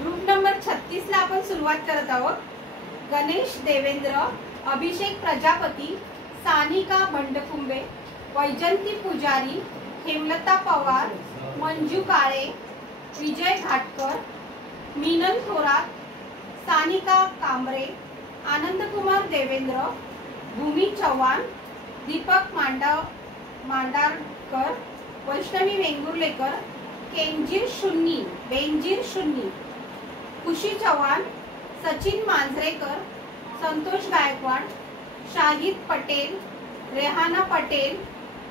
Group number 36 ला आपण सुरुवात करत आहोत। गणेश देवेंद्र, अभिषेक प्रजापती, सानिका भंडकुंबे, वैजंती पुजारी, हेमलता पवार, मंजू काळे, विजय घाटकर, मीनल थोरात, सानिका कांबरे, आनंदकुमार देवेंद्र, भूमी चव्हाण, दीपक मांडारकर, वैष्णवी वेंगुर्लेकर, बेंजीर शुन्नी, खुशी चव्हाण, सचिन मांजरेकर, संतोष गायकवाड, शाहिद पटेल, रेहाना पटेल,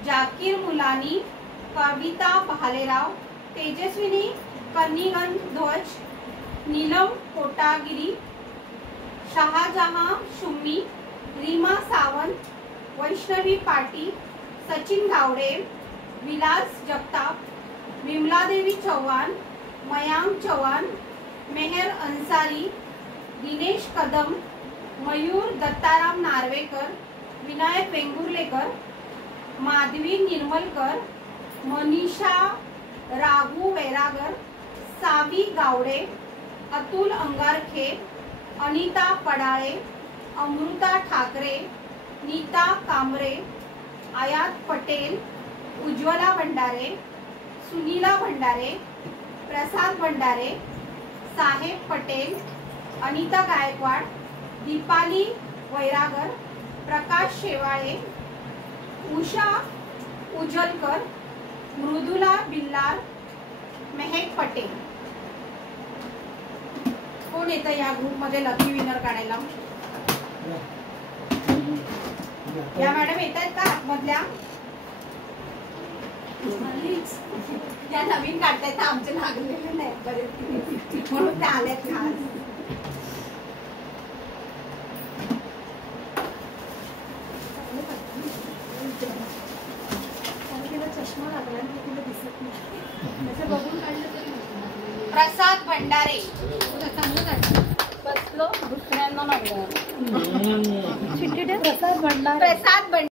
जाकीर मुलानी, कविता भालेराव, तेजस्विनी कन्नीगंध्वज, नीलम कोटागिरी, शाहजहां शुम्मी, रीमा सावंत, वैष्णवी पाटी, सचिन गावडे, विलास जगताप, विमलादेवी चव्हाण, मयांक चव्हाण, मेहर अंसारी, दिनेश कदम, मयूर दत्ताराम नार्वेकर, विनायक वेंगुर्लेकर, माधवी निर्मलकर, मनीषा राघू वैरागर, सावी गावडे, अतुल अंगारखे, अनिता पडाळे, अमृता ठाकरे, नीता कांबरे, आयात पटेल, उज्ज्वला भंडारे, सुनीला भंडारे, प्रसाद भंडारे, साहेब पटेल, अनिता गायकवाड, दीपाली वैरागर, प्रकाश शेवाळे, उषा उजलकर, मृदुला बिल्लार, मेहक पटेल। कोण येतं या ग्रुप मध्ये लकी विनर काढायला? या मॅडम येत आहेत का आतमधल्या? त्या नवीन काढतायत, आमचे लागलेले नाही बरेच म्हणून त्या आल्यात खास। चष्मा लागला तुला दिसत नाही, बघून काढलं। प्रसाद भंडारे बसलो दुसऱ्यांना लागलं। प्रसाद भंडारे